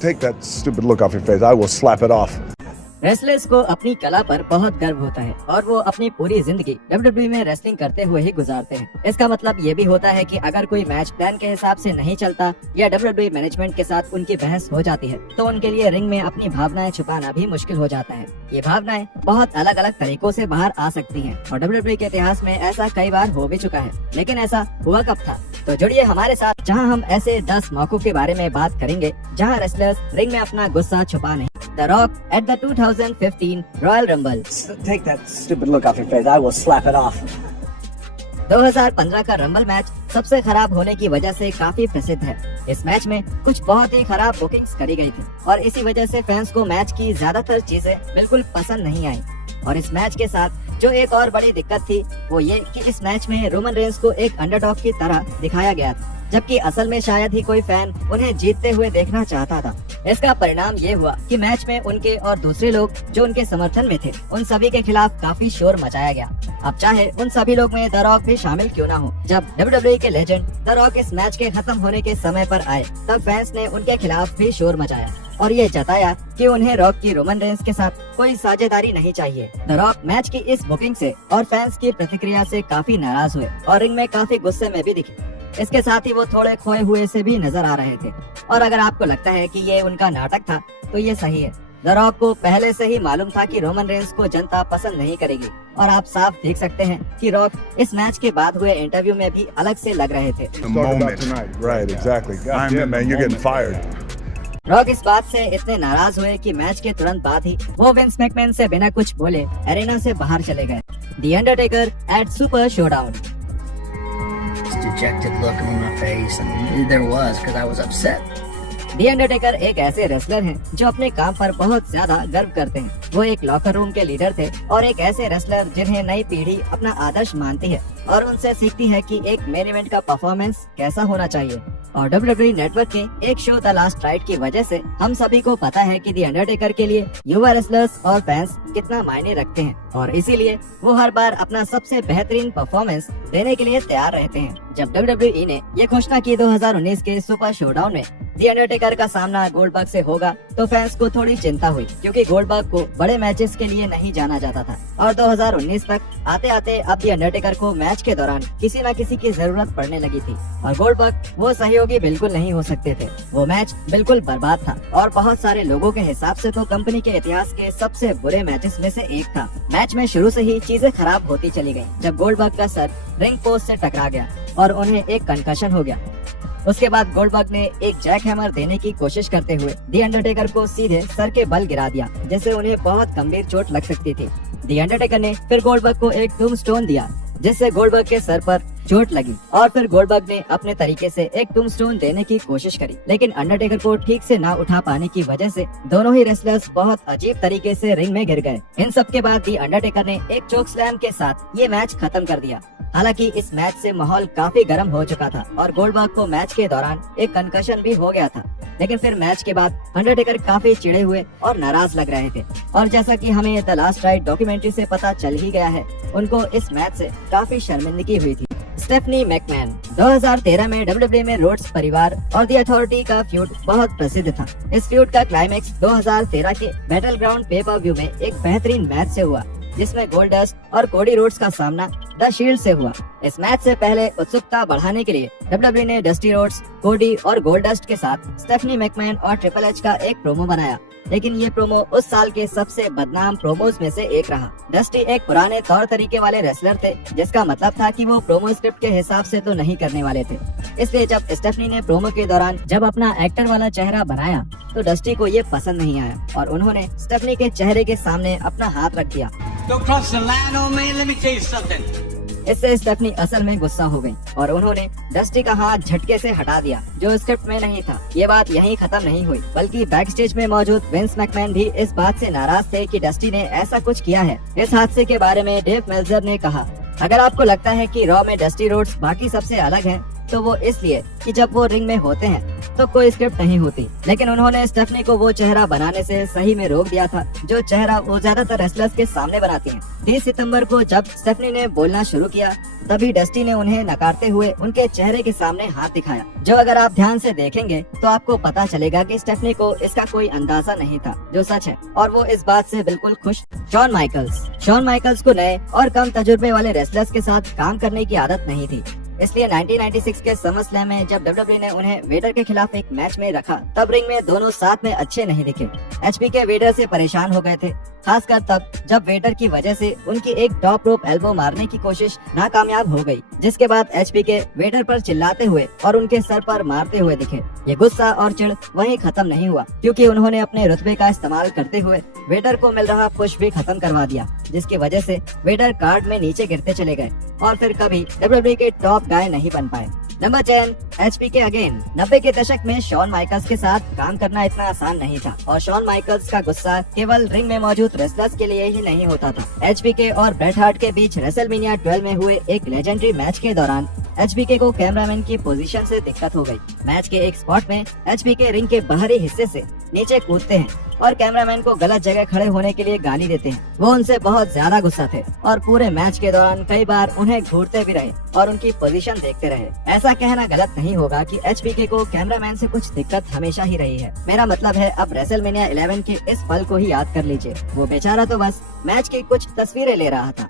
Take that stupid look off your face. I will slap it off. Wrestlers को अपनी कला पर बहुत गर्व होता है और वो अपनी पूरी जिंदगी WWE में रेसलिंग करते हुए ही गुजारते हैं। इसका मतलब ये भी होता है कि अगर कोई मैच प्लान के हिसाब से नहीं चलता या WWE मैनेजमेंट के साथ उनकी बहस हो जाती है तो उनके लिए रिंग में अपनी भावनाएं छुपाना भी मुश्किल हो जाता है। ये भावनाएं बहुत अलग अलग तरीकों से बाहर आ सकती हैं और WWE के इतिहास में ऐसा कई बार हो भी चुका है। लेकिन ऐसा हुआ कब था? तो जुड़िए हमारे साथ जहां हम ऐसे 10 मौकों के बारे में बात करेंगे जहां रेसलर्स रिंग में अपना गुस्सा छुपा नहीं। The Rock at the 2015 Royal Rumble. Take that stupid look off your face. I will slap it off. 2015 का रंबल मैच सबसे खराब होने की वजह से काफी प्रसिद्ध है। इस मैच में कुछ बहुत ही खराब बुकिंग्स करी गई थी और इसी वजह से फैंस को मैच की ज्यादातर चीजें बिल्कुल पसंद नहीं आई। और इस मैच के साथ जो एक और बड़ी दिक्कत थी वो ये कि इस मैच में रोमन रेंस को एक अंडरडॉग की तरह दिखाया गया था, जबकि असल में शायद ही कोई फैन उन्हें जीतते हुए देखना चाहता था। इसका परिणाम ये हुआ कि मैच में उनके और दूसरे लोग जो उनके समर्थन में थे उन सभी के खिलाफ काफी शोर मचाया गया। अब चाहे उन सभी लोग में द रॉक भी शामिल क्यों ना हो, जब WWE के लेजेंड द रॉक इस मैच के खत्म होने के समय पर आए तब फैंस ने उनके खिलाफ भी शोर मचाया और ये जताया कि उन्हें रॉक की रोमन रेंस के साथ कोई साझेदारी नहीं चाहिए। द रॉक मैच की इस बुकिंग से और फैंस की प्रतिक्रिया से काफी नाराज हुए और रिंग में काफी गुस्से में भी दिखे। इसके साथ ही वो थोड़े खोए हुए से भी नजर आ रहे थे और अगर आपको लगता है कि ये उनका नाटक था तो ये सही है। द रॉक को पहले से ही मालूम था कि रोमन रेंस को जनता पसंद नहीं करेगी और आप साफ देख सकते हैं कि रॉक इस मैच के बाद हुए इंटरव्यू में भी अलग से लग रहे थे। The moment. Right, exactly. God damn, man, you're getting fired. Rock इस बात से इतने नाराज हुए कि मैच के तुरंत बाद ही वो विंस मैकमैन से बिना कुछ बोले एरेना से बाहर चले गए। The Undertaker at Super Showdown. Dejected look on my face, and there was because I was upset. The Undertaker एक ऐसे रेसलर हैं जो अपने काम पर बहुत ज्यादा गर्व करते हैं। वो एक लॉकर रूम के लीडर थे और एक ऐसे रेसलर जिन्हें नई पीढ़ी अपना आदर्श मानती है और उनसे सीखती है कि एक मेन इवेंट का परफॉर्मेंस कैसा होना चाहिए। और WWE नेटवर्क के एक शो द लास्ट राइड की वजह से हम सभी को पता है कि दी अंडरटेकर के लिए युवा रेसलर्स और फैंस कितना मायने रखते हैं और इसीलिए वो हर बार अपना सबसे बेहतरीन परफॉर्मेंस देने के लिए तैयार रहते हैं। जब WWE ने ये घोषणा की 2019 के सुपर शोडाउन में दी अंडरटेकर का सामना गोल्डबर्ग से होगा तो फैंस को थोड़ी चिंता हुई क्योंकि गोल्डबर्ग को बड़े मैचेस के लिए नहीं जाना जाता था और 2019 तक आते आते अब दी अंडरटेकर को मैच के दौरान किसी न किसी की जरूरत पड़ने लगी थी और गोल्डबर्ग वो सहयोगी बिल्कुल नहीं हो सकते थे। वो मैच बिल्कुल बर्बाद था और बहुत सारे लोगों के हिसाब से तो कंपनी के इतिहास के सबसे बुरे मैचेस में से एक था। मैच में शुरू से ही चीजें खराब होती चली गयी जब गोल्डबर्ग का सर रिंग पोस्ट से टकरा गया और उन्हें एक कंकशन हो गया। उसके बाद गोल्डबर्ग ने एक जैक हैमर देने की कोशिश करते हुए दी अंडरटेकर को सीधे सर के बल गिरा दिया जिससे उन्हें बहुत गंभीर चोट लग सकती थी। दी अंडरटेकर ने फिर गोल्डबर्ग को एक टूम्बस्टोन दिया जिससे गोल्डबर्ग के सर पर चोट लगी और फिर गोल्डबर्ग ने अपने तरीके से एक टूम्बस्टोन देने की कोशिश करी लेकिन अंडरटेकर को ठीक से ना उठा पाने की वजह से दोनों ही रेसलर्स बहुत अजीब तरीके से रिंग में गिर गए। इन सब के बाद दी अंडरटेकर ने एक चोक स्लैम के साथ ये मैच खत्म कर दिया। हालांकि इस मैच से माहौल काफी गर्म हो चुका था और गोल्डबर्ग को मैच के दौरान एक कंकशन भी हो गया था लेकिन फिर मैच के बाद अंडरटेकर काफी चिढ़े हुए और नाराज लग रहे थे और जैसा कि हमें द लास्ट राइड डॉक्यूमेंट्री से पता चल ही गया है उनको इस मैच से काफी शर्मिंदगी हुई थी। स्टेफनी मैकमैन 2013 में WWE में रोड्स परिवार और द अथॉरिटी का फ्यूड बहुत प्रसिद्ध था। इस फ्यूड का क्लाइमेक्स 2013 के बैटल ग्राउंड पे पर व्यू में एक बेहतरीन मैच से हुआ जिसमें गोल्डस्ट और कोडी रोड्स का सामना द शील्ड से हुआ। इस मैच से पहले उत्सुकता बढ़ाने के लिए WWE ने डस्टी रोड्स, कोडी और गोल्डस्ट के साथ स्टेफनी मैकमैन और ट्रिपल एच का एक प्रोमो बनाया लेकिन ये प्रोमो उस साल के सबसे बदनाम प्रोमोज में से एक रहा। डस्टी एक पुराने तौर तरीके वाले रेसलर थे जिसका मतलब था कि वो प्रोमो स्क्रिप्ट के हिसाब से तो नहीं करने वाले थे। इसलिए जब स्टेफनी ने प्रोमो के दौरान जब अपना एक्टर वाला चेहरा बनाया तो डस्टी को ये पसंद नहीं आया और उन्होंने स्टेफनी के चेहरे के सामने अपना हाथ रख दिया। Don't cross the line on me, let me tell you something. इससे स्टेफनी असल में गुस्सा हो गई और उन्होंने डस्टी का हाथ झटके से हटा दिया जो स्क्रिप्ट में नहीं था। ये बात यहीं खत्म नहीं हुई बल्कि बैक स्टेज में मौजूद विंस मैकमैन भी इस बात से नाराज थे कि डस्टी ने ऐसा कुछ किया है। इस हादसे के बारे में डेव मेल्जर ने कहा, अगर आपको लगता है कि रॉ में डस्टी रोड्स बाकी सबसे अलग हैं, तो वो इसलिए कि जब वो रिंग में होते हैं तो कोई स्क्रिप्ट नहीं होती लेकिन उन्होंने स्टेफनी को वो चेहरा बनाने से सही में रोक दिया था जो चेहरा वो ज्यादातर रेसलर्स के सामने बनाती हैं। 30 सितंबर को जब स्टेफनी ने बोलना शुरू किया तभी डस्टी ने उन्हें नकारते हुए उनके चेहरे के सामने हाथ दिखाया, जो अगर आप ध्यान से देखेंगे तो आपको पता चलेगा कि स्टेफनी को इसका कोई अंदाजा नहीं था, जो सच है, और वो इस बात से बिल्कुल खुश। शॉन माइकल्स को नए और कम तजुर्बे वाले रेसलर्स के साथ काम करने की आदत नहीं थी, इसलिए 1996 के समरस्लैम में जब WWE ने उन्हें वेडर के खिलाफ एक मैच में रखा, तब रिंग में दोनों साथ में अच्छे नहीं दिखे। HBK वेडर से परेशान हो गए थे, खासकर तब जब वेडर की वजह से उनकी एक टॉप रोप एल्बो मारने की कोशिश नाकामयाब हो गई, जिसके बाद HBK वेडर पर चिल्लाते हुए और उनके सर पर मारते हुए दिखे। ये गुस्सा और चिढ़ वहीं खत्म नहीं हुआ, क्योंकि उन्होंने अपने रुतबे का इस्तेमाल करते हुए वेडर को मिल रहा पुश भी खत्म करवा दिया, जिसकी वजह से वेडर कार्ड में नीचे गिरते चले गए और फिर कभी WWE के टॉप गाय नहीं बन पाए। Number 10, HBK again. 90 के दशक में शॉन माइकल्स के साथ काम करना इतना आसान नहीं था, और शॉन माइकल्स का गुस्सा केवल रिंग में मौजूद रेसलर्स के लिए ही नहीं होता था। HBK और ब्रेट हार्ट के बीच रेसलमेनिया 12 में हुए एक लेजेंडरी मैच के दौरान HBK को कैमरामैन की पोजीशन से दिक्कत हो गई। मैच के एक स्पॉट में HBK रिंग के बाहरी हिस्से से नीचे कूदते हैं और कैमरामैन को गलत जगह खड़े होने के लिए गाली देते हैं। वो उनसे बहुत ज्यादा गुस्सा थे और पूरे मैच के दौरान कई बार उन्हें घूरते भी रहे और उनकी पोजीशन देखते रहे। ऐसा कहना गलत नहीं होगा कि HBK को कैमरामैन से कुछ दिक्कत हमेशा ही रही है। मेरा मतलब है, अब रेसलमेनिया 11 के इस पल को ही याद कर लीजिए। वो बेचारा तो बस मैच की कुछ तस्वीरें ले रहा था,